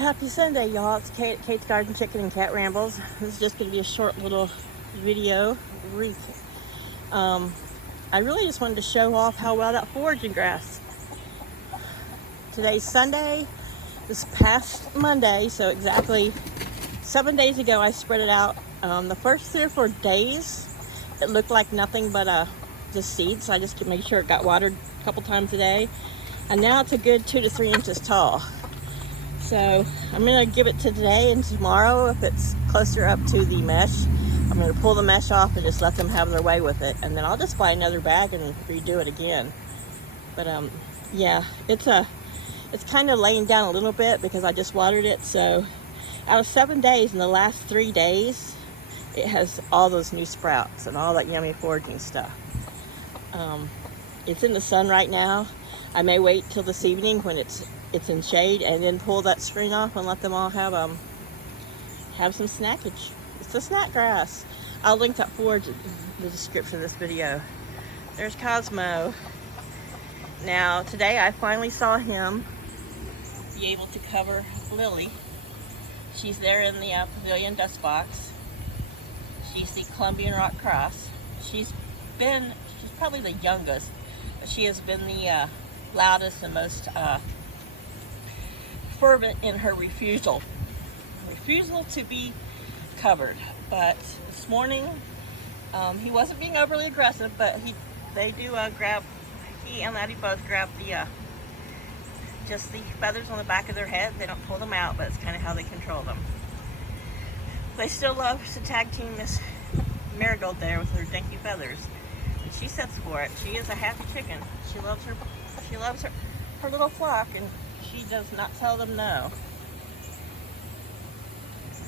Happy Sunday, y'all. It's Kate at Kate's Garden Chicken and Cat Rambles. This is just going to be a short little video I really just wanted to show off how well that foraging grass. Today's Sunday. This past Monday, so exactly 7 days ago, I spread it out. The first 3 or 4 days, it looked like nothing but just seeds. So I just made sure it got watered a couple times a day. And now it's a good 2 to 3 inches tall. So I'm going to give it to today and tomorrow. If it's closer up to the mesh, I'm going to pull the mesh off and just let them have their way with it. And then I'll just buy another bag and redo it again. But yeah, it's kind of laying down a little bit because I just watered it. So out of 7 days, in the last 3 days, it has all those new sprouts and all that yummy foraging stuff. It's in the sun right now. I may wait till this evening when it's in shade and then pull that screen off and let them all have some snackage. It's the snack grass. I'll link that forage in the description of this video. There's Cosmo. Now today I finally saw him be able to cover Lily. She's there in the pavilion dust box. She's the Colombian rock cross. She's probably the youngest, but she has been the loudest and most fervent in her refusal to be covered. But this morning, he wasn't being overly aggressive, but they do grab. He and Laddie both grab just the feathers on the back of their head. They don't pull them out, but it's kind of how they control them. They still love to tag team Miss Marigold there with her dinky feathers. And she sets for it. She is a happy chicken. She loves her little flock, and she does not tell them no.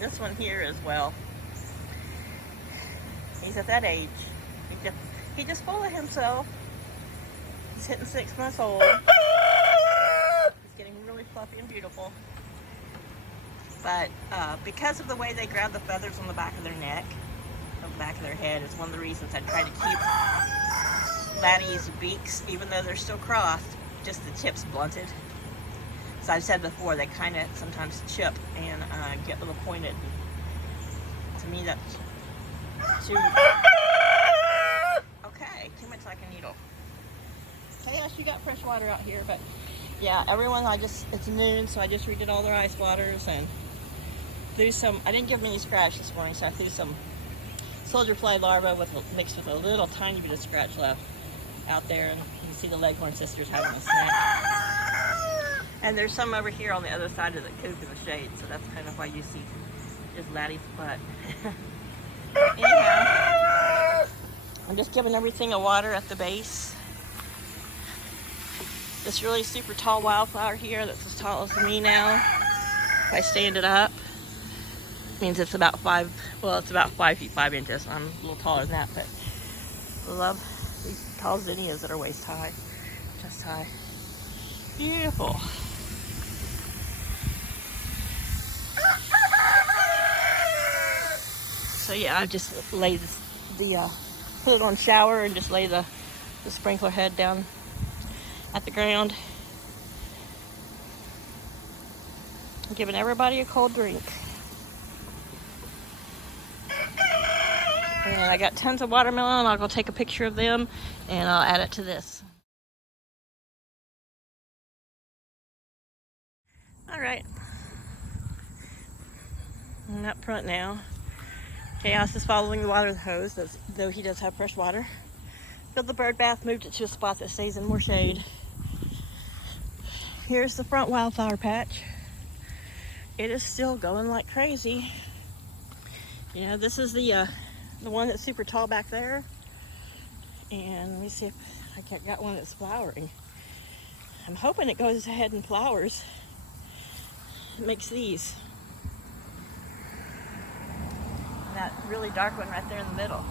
This one here as well. He's at that age. He just full of himself. He's hitting 6 months old. He's getting really fluffy and beautiful. But because of the way they grab the feathers on the back of their neck, on the back of their head, is one of the reasons I try to keep Laddie's beaks, even though they're still crossed, just the tips blunted. So I've said before, they kind of sometimes chip and get a little pointed. To me, that's too... Okay, too much like a needle. Yes, you got fresh water out here, but yeah, everyone, it's noon, so I just redid all their ice waters and threw some, I didn't give them any scratch this morning, so I threw some soldier fly larvae mixed with a little tiny bit of scratch left out there, and you can see the Leghorn sisters having a snack. And there's some over here on the other side of the coop in the shade, so that's kind of why you see just Laddie's butt. Anyhow, I'm just giving everything a water at the base. This really super tall wildflower here that's as tall as me now, if I stand it up, means it's about 5 feet 5 inches. I'm a little taller than that, but I love these tall zinnias that are waist high, chest high. Beautiful. So yeah, I've just laid put it on shower and just lay the sprinkler head down at the ground. I'm giving everybody a cold drink. And I got tons of watermelon. I'll go take a picture of them and I'll add it to this. Alright. I'm up front now. Chaos is following the water hose, though he does have fresh water. Filled the bird bath, moved it to a spot that stays in more shade. Here's the front wildflower patch. It is still going like crazy. You know, this is the one that's super tall back there. And let me see if I got one that's flowering. I'm hoping it goes ahead and flowers. It makes these. And that really dark one right there in the middle.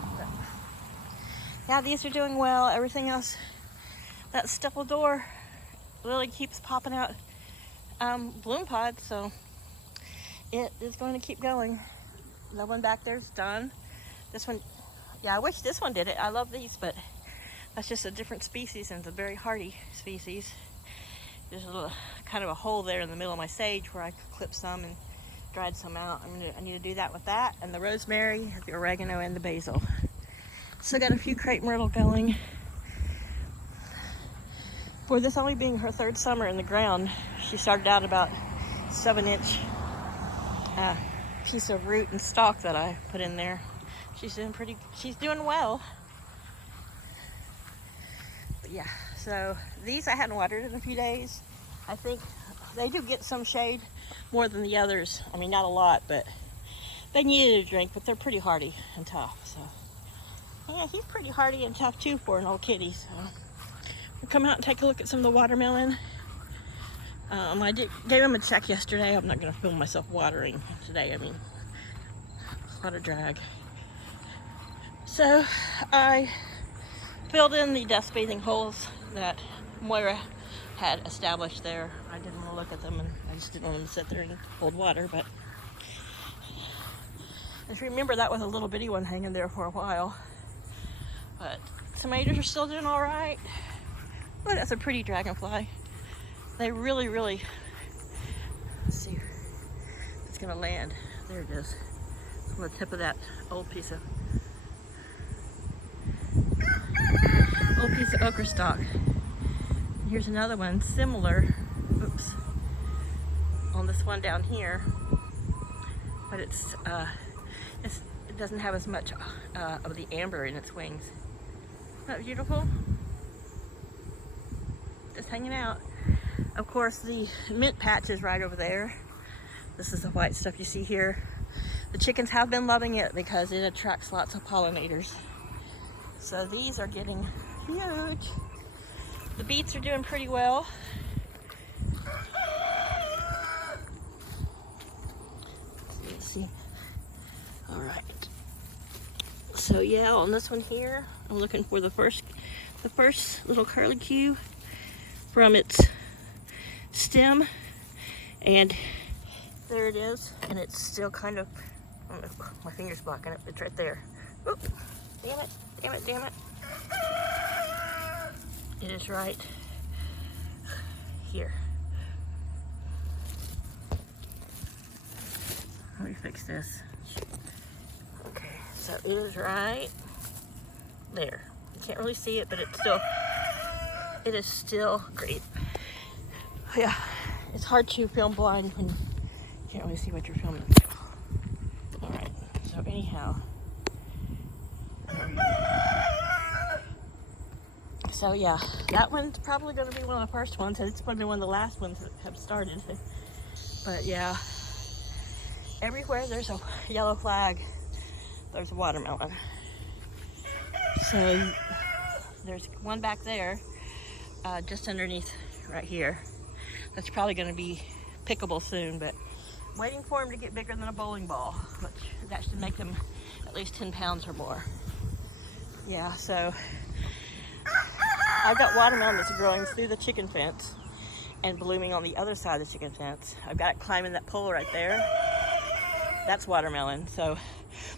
Yeah, these are doing well. Everything else, that Steppledore lily keeps popping out bloom pods, so it is going to keep going. That one back there is done. This one, yeah, I wish this one did it. I love these, but that's just a different species and it's a very hardy species. there's a little, kind of a hole there in the middle of my sage where I could clip some and dried some out. I need to do that with that, and the rosemary, the oregano, and the basil. So got a few crepe myrtle going. For this only being her 3rd summer in the ground, she started out about 7-inch piece of root and stalk that I put in there. She's doing well. But yeah, so these I hadn't watered in a few days. I think they do get some shade more than the others. I mean, not a lot, but they needed a drink, but they're pretty hardy and tough. So yeah, he's pretty hardy and tough too for an old kitty. So we'll come out and take a look at some of the watermelon. I gave him a check yesterday. I'm not going to film myself watering today. I mean, what a drag. So I filled in the dust bathing holes that Moira had established there. I didn't want to look at them, and I just didn't want them to sit there and hold water. But just remember, that was a little bitty one hanging there for a while. But tomatoes are still doing all right. Look, that's a pretty dragonfly. They really, let's see if it's gonna land. There it is. It's on the tip of that old piece of okra stalk. Here's another one similar. Oops. On this one down here, but it doesn't have as much of the amber in its wings. Isn't that beautiful? Just hanging out. Of course, the mint patch is right over there. This is the white stuff you see here. The chickens have been loving it because it attracts lots of pollinators. So these are getting huge. The beets are doing pretty well. Let's see. All right. So yeah, on this one here, I'm looking for the first little curlicue from its stem, and there it is, and it's still kind of, oh, my finger's blocking it. It's right there. Oop, damn it. It is right here. Let me fix this. Okay, so it is right there. You can't really see it, but it is still great. Yeah, it's hard to film blind when you can't really see what you're filming. All right, so anyhow. So yeah, that one's probably going to be one of the first ones. It's probably one of the last ones that have started. But yeah, everywhere there's a yellow flag, there's a watermelon. So there's one back there, just underneath right here. That's probably going to be pickable soon, but I'm waiting for them to get bigger than a bowling ball, which that should make them at least 10 pounds or more. Yeah, so I've got watermelon that's growing through the chicken fence and blooming on the other side of the chicken fence. I've got it climbing that pole right there. That's watermelon. So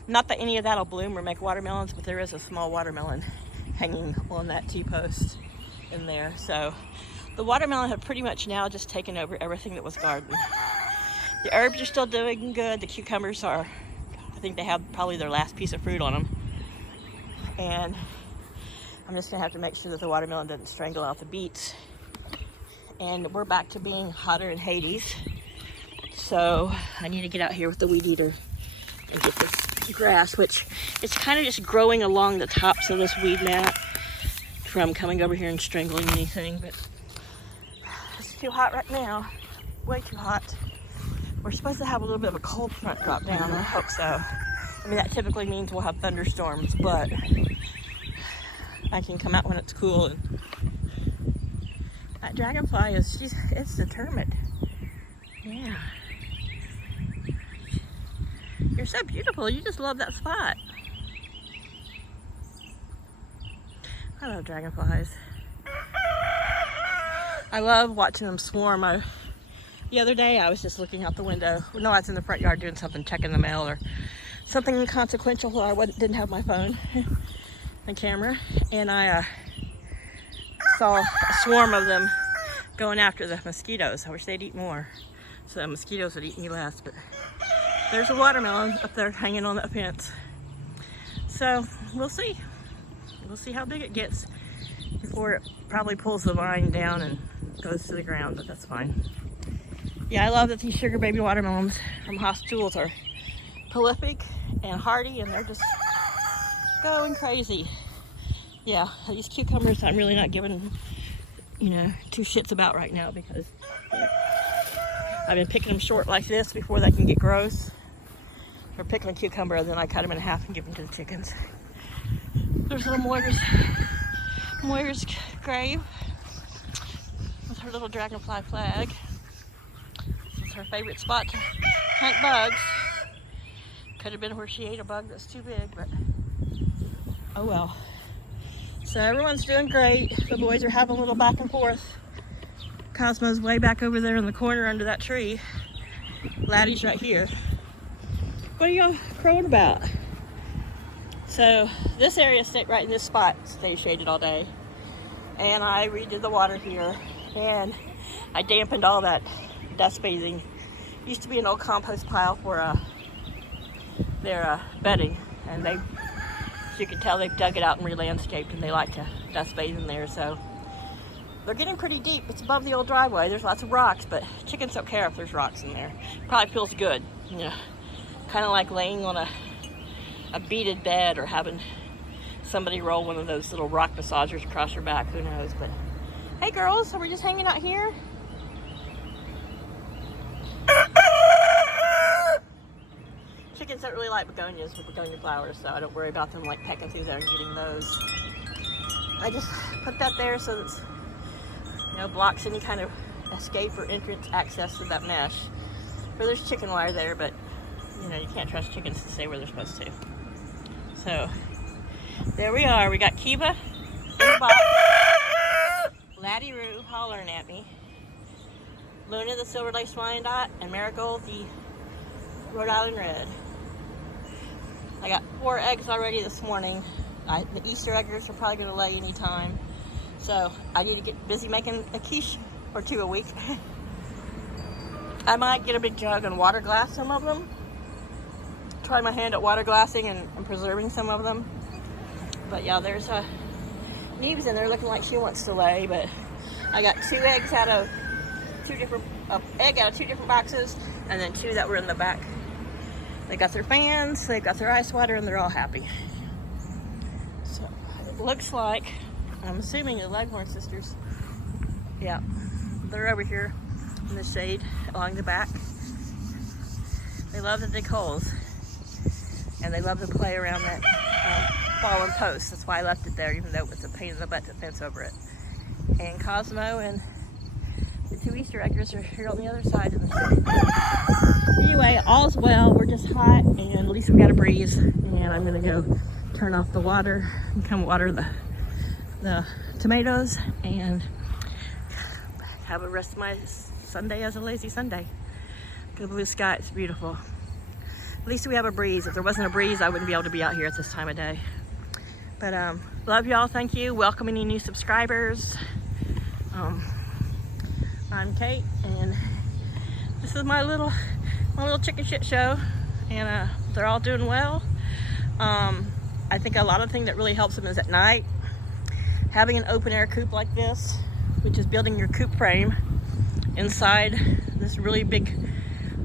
not that any of that will bloom or make watermelons, but there is a small watermelon hanging on that T-post in there. So the watermelon have pretty much now just taken over everything that was garden. The herbs are still doing good. The cucumbers are, I think they have probably their last piece of fruit on them. And I'm just gonna have to make sure that the watermelon doesn't strangle out the beets. And we're back to being hotter in Hades. So I need to get out here with the weed eater and get this grass, which it's kind of just growing along the tops of this weed mat from coming over here and strangling anything, but it's too hot right now, way too hot. We're supposed to have a little bit of a cold front drop down, I hope so. I mean, that typically means we'll have thunderstorms, but I can come out when it's cool. And that dragonfly it's determined. Yeah. You're so beautiful, you just love that spot. I love dragonflies. I love watching them swarm. The other day I was just looking out the window. No, I was in the front yard doing something, checking the mail or something inconsequential while I didn't have my phone and camera. And I saw a swarm of them going after the mosquitoes. I wish they'd eat more so the mosquitoes would eat me less, but there's a watermelon up there hanging on the fence. So we'll see. We'll see how big it gets before it probably pulls the vine down and goes to the ground, but that's fine. Yeah, I love that these sugar baby watermelons from Haas Tools are prolific and hardy, and they're just going crazy. Yeah, these cucumbers I'm really not giving, two shits about right now because I've been picking them short like this before they can get gross. Or picking a cucumber and then I cut them in half and give them to the chickens. There's little Moira's grave with her little dragonfly flag. It's her favorite spot to hunt bugs. Could have been where she ate a bug that's too big, but oh well. So everyone's doing great. The boys are having a little back and forth. Cosmo's way back over there in the corner under that tree. Laddie's right here. What are y'all crowing about? So this area stayed right in this spot, stays shaded all day. And I redid the water here and I dampened all that dust bathing. Used to be an old compost pile for their bedding, and as you can tell, they've dug it out and re-landscaped, and they like to dust bathe in there. So they're getting pretty deep. It's above the old driveway. There's lots of rocks, but chickens don't care if there's rocks in there. Probably feels good, kind of like laying on a beaded bed or having somebody roll one of those little rock massagers across your back. Who knows? But hey, girls, so we're just hanging out here. Chickens don't really like begonias with begonia flowers, so I don't worry about them like pecking through there and getting those. I just put that there so that blocks any kind of escape or entrance access to that mesh. Where there's chicken wire there, but you can't trust chickens to stay where they're supposed to. So there we are. We got Kiva in the box, Laddie Roo hollering at me, Luna the Silver Lace Wyandotte, and Marigold the Rhode Island Red. I got 4 eggs already this morning. The Easter eggers are probably going to lay any time. So I need to get busy making a quiche or 2 a week. I might get a big jug and water glass some of them. Try my hand at water glassing and preserving some of them. But yeah, there's Neve's in there looking like she wants to lay, but I got 2 eggs out of 2 different boxes, and then 2 that were in the back. They got their fans, they've got their ice water, and they're all happy. So it looks like, I'm assuming the Leghorn sisters, yeah, they're over here in the shade along the back. They love to dig holes, and they love to play around that fallen post. That's why I left it there, even though it was a pain in the butt to fence over it. And Cosmo and the 2 Easter eggers are here on the other side of the shade. Anyway, all's well. We're just hot, and at least we got a breeze. And I'm gonna go turn off the water and come water the tomatoes and have the rest of my Sunday as a lazy Sunday. Good blue sky, it's beautiful. At least we have a breeze. If there wasn't a breeze, I wouldn't be able to be out here at this time of day. But love y'all, thank you. Welcome any new subscribers. I'm Kate, and this is my little chicken shit show, and they're all doing well. I think a lot of the thing that really helps them is at night, having an open air coop like this, which is building your coop frame inside this really big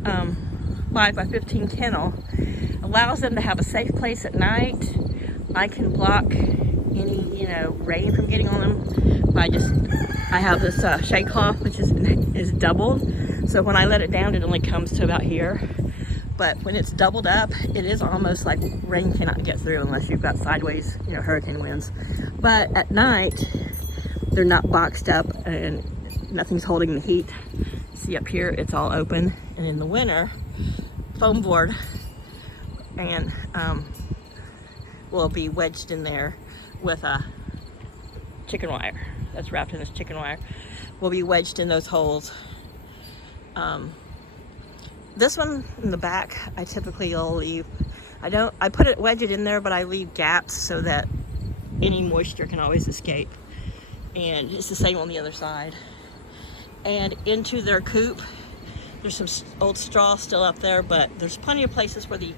5x15 kennel, allows them to have a safe place at night. I can block any rain from getting on them by I have this shade cloth which is doubled, so when I let it down it only comes to about here, but when it's doubled up it is almost like rain cannot get through unless you've got sideways hurricane winds. But at night they're not boxed up and nothing's holding the heat. See up here, it's all open, and in the winter foam board and will be wedged in there with a chicken wire that's wrapped in this chicken wire. Will be wedged in those holes. This one in the back I typically will leave. I wedge it in there, but I leave gaps so that any moisture can always escape. And it's the same on the other side. and into their coop. There's some old straw still up there, but there's plenty of places for the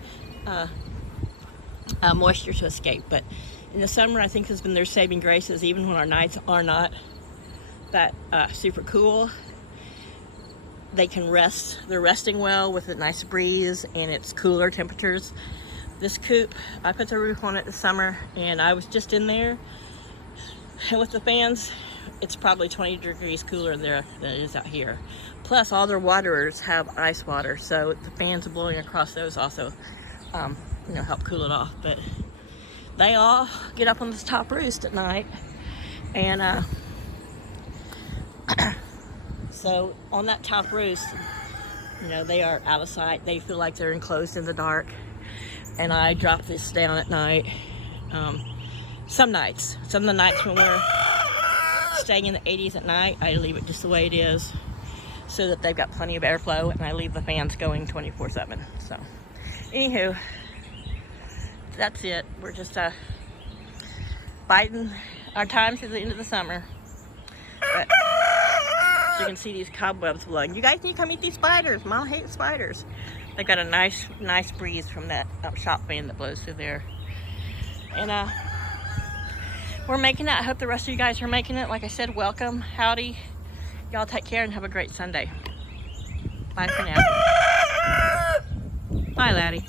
moisture to escape. But in the summer, I think has been their saving graces, even when our nights are not that super cool. They can rest. They're resting well with a nice breeze, and it's cooler temperatures. This coop, I put the roof on it this summer, and I was just in there, and with the fans, it's probably 20 degrees cooler there than it is out here. Plus, all their waterers have ice water, so the fans blowing across those also, help cool it off. But they all get up on this top roost at night, and so on that top roost, they are out of sight. They feel like they're enclosed in the dark. And I drop this down at night. Some of the nights when we're staying in the 80s at night, I leave it just the way it is so that they've got plenty of airflow, and I leave the fans going 24/7. So, anywho, that's it. We're just biding our time to the end of the summer. But you can see these cobwebs blowing. You guys need to come eat these spiders. Mom hates spiders. They've got a nice breeze from that shop fan that blows through there. And we're making it. I hope the rest of you guys are making it. Like I said, welcome, howdy. Y'all take care and have a great Sunday. Bye for now. Bye, laddie.